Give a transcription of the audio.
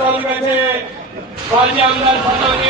দল গেছে আমরা সকলকে